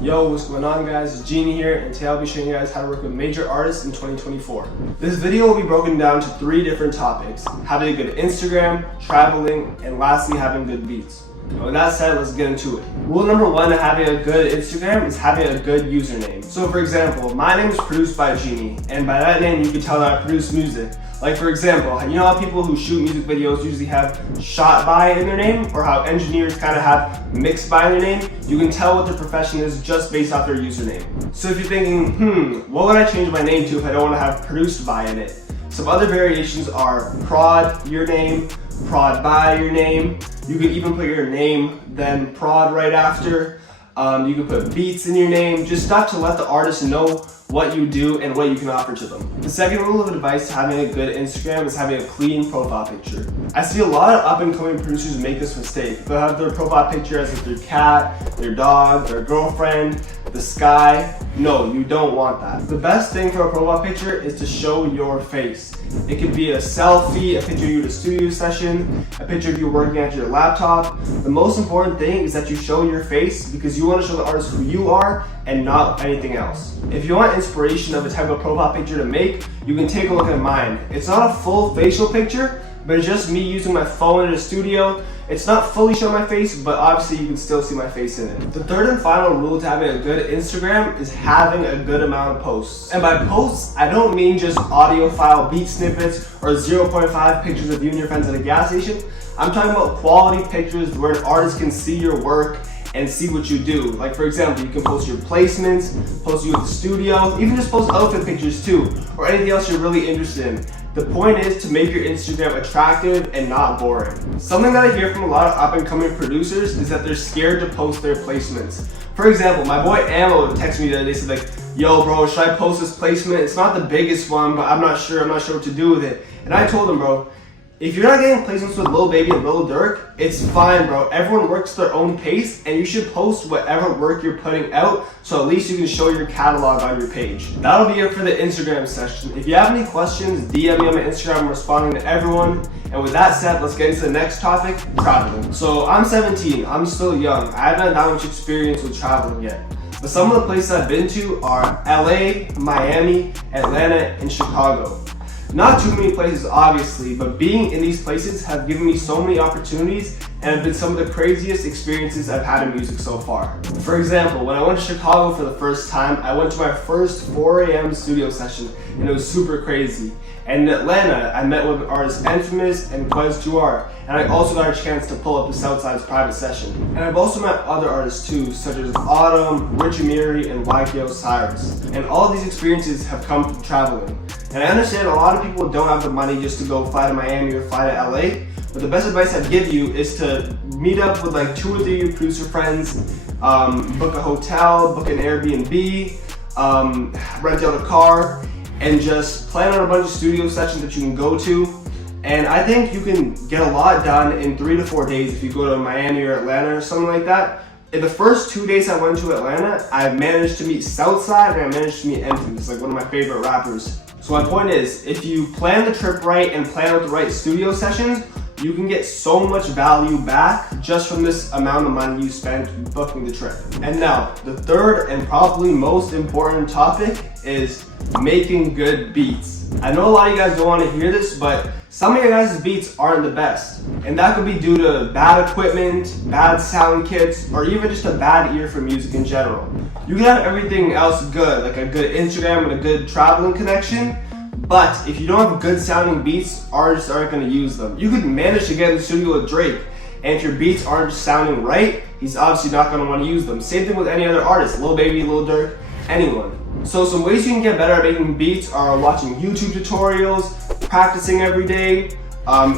Yo, what's going on guys? It's Genie here, and today I'll be showing you guys how to work with major artists in 2024. This video will be broken down to 3 different topics: having a good Instagram, traveling, and lastly having good beats. And with that said, let's get into it. Rule number 1 of having a good Instagram is having a good username. So for example, my name is Producedbygenie, and by that name you can tell that I produce music. Like for example, you know how people who shoot music videos usually have shot by in their name, or how engineers kind of have mixed by in their name? You can tell what their profession is just based off their username. So if you're thinking, what would I change my name to if I don't want to have produced by in it? Some other variations are prod, your name, prod by your name. You could even put your name, then prod right after. You can put beats in your name, just stuff to let the artist know what you do and what you can offer to them. The second rule of advice to having a good Instagram is having a clean profile picture. I see a lot of up and coming producers make this mistake. They'll have their profile picture as if their cat, their dog, their girlfriend, the sky. No, you don't want that. The best thing for a profile picture is to show your face. It could be a selfie, a picture of you at a studio session, a picture of you working at your laptop. The most important thing is that you show your face because you want to show the artist who you are and not anything else. If you want inspiration of a type of profile picture to make, you can take a look at mine. It's not a full facial picture, but it's just me using my phone in a studio. It's not fully showing my face, but obviously you can still see my face in it. The third and final rule to having a good Instagram is having a good amount of posts. And by posts, I don't mean just audio file beat snippets or 0.5 pictures of you and your friends at a gas station. I'm talking about quality pictures where an artist can see your work and see what you do. Like for example, you can post your placements, post you at the studio, even just post outfit pictures too, or anything else you're really interested in. The point is to make your Instagram attractive and not boring. Something that I hear from a lot of up and coming producers is that they're scared to post their placements. For example, my boy Ammo texted me the other day, said like, yo bro, should I post this placement? It's not the biggest one, but I'm not sure what to do with it. And I told him, bro, if you're not getting placements with Lil Baby and Lil Durk, it's fine, bro. Everyone works their own pace, and you should post whatever work you're putting out, so at least you can show your catalog on your page. That'll be it for the Instagram section. If you have any questions, DM me on my Instagram. I'm responding to everyone. And with that said, let's get into the next topic, traveling. So I'm 17, I'm still young. I haven't had that much experience with traveling yet. But some of the places I've been to are LA, Miami, Atlanta, and Chicago. Not too many places obviously, but being in these places have given me so many opportunities and have been some of the craziest experiences I've had in music so far. For example, when I went to Chicago for the first time, I went to my first 4 a.m. studio session and it was super crazy. And in Atlanta, I met with artists Infamous and Quez Juar, and I also got a chance to pull up to Southside's private session. And I've also met other artists too, such as Autumn, Richie Miri, and YK Osiris. And all of these experiences have come from traveling. And I understand a lot of people don't have the money just to go fly to Miami or fly to LA, but the best advice I'd give you is to meet up with like 2 or 3 of your producer friends, book a hotel, book an Airbnb, rent out a car, and just plan on a bunch of studio sessions that you can go to. And I think you can get a lot done in 3 to 4 days if you go to Miami or Atlanta or something like that. In the first 2 days I went to Atlanta, I managed to meet Southside and I managed to meet Infamous, like one of my favorite rappers. So my point is, if you plan the trip right and plan out the right studio sessions, you can get so much value back just from this amount of money you spent booking the trip. And now, the third and probably most important topic is making good beats. I know a lot of you guys don't want to hear this, but some of your guys' beats aren't the best. And that could be due to bad equipment, bad sound kits, or even just a bad ear for music in general. You can have everything else good, like a good Instagram and a good traveling connection, but if you don't have good sounding beats, artists aren't going to use them. You could manage to get in the studio with Drake, and if your beats aren't just sounding right, he's obviously not going to want to use them. Same thing with any other artist, Lil Baby, Lil Durk, anyone. So some ways you can get better at making beats are watching YouTube tutorials, practicing every day,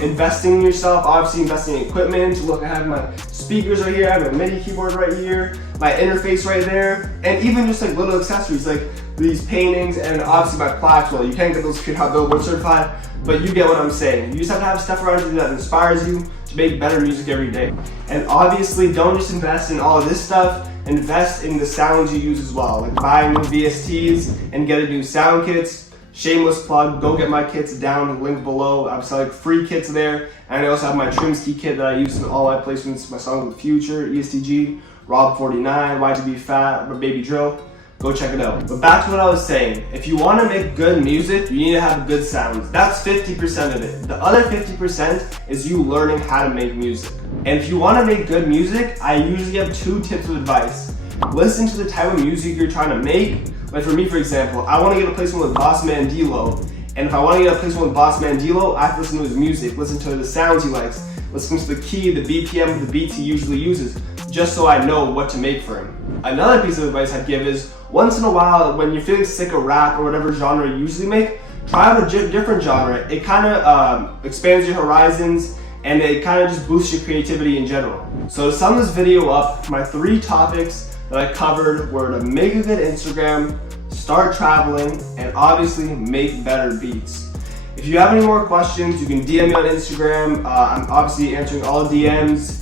investing in yourself, obviously investing in equipment. Look, I have my speakers right here, I have a MIDI keyboard right here, my interface right there, and even just like little accessories like these paintings and obviously my plaques. Well, you can't get those if you're not Billboard certified, but you get what I'm saying. You just have to have stuff around you that inspires you to make better music every day. And obviously don't just invest in all of this stuff, invest in the sounds you use as well, like buying new VSTs and getting new sound kits. Shameless plug, go get my kits down, link below. I'm selling free kits there. And I also have my Trimsky kit that I use in all my placements, my songs with Future, ESTG, Rob49, YTB Fat, Baby Drill. Go check it out. But back to what I was saying. If you want to make good music, you need to have good sounds. That's 50% of it. The other 50% is you learning how to make music. And if you want to make good music, I usually have 2 tips of advice. Listen to the type of music you're trying to make. Like for me, for example, I want to get a placement with Bossman D-Lo. And if I want to get a placement with Bossman D-Lo, I have to listen to his music, listen to the sounds he likes, listen to the key, the BPM of the beats he usually uses, just so I know what to make for him. Another piece of advice I'd give is, once in a while, when you're feeling sick of rap or whatever genre you usually make, try out a different genre. It kind of expands your horizons, and it kind of just boosts your creativity in general. So to sum this video up, my 3 topics that I covered were to make a good Instagram, start traveling, and obviously make better beats. If you have any more questions, you can DM me on Instagram. I'm obviously answering all DMs.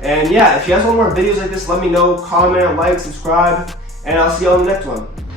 And yeah, if you guys want more videos like this, let me know. Comment, like, subscribe, and I'll see you on the next one.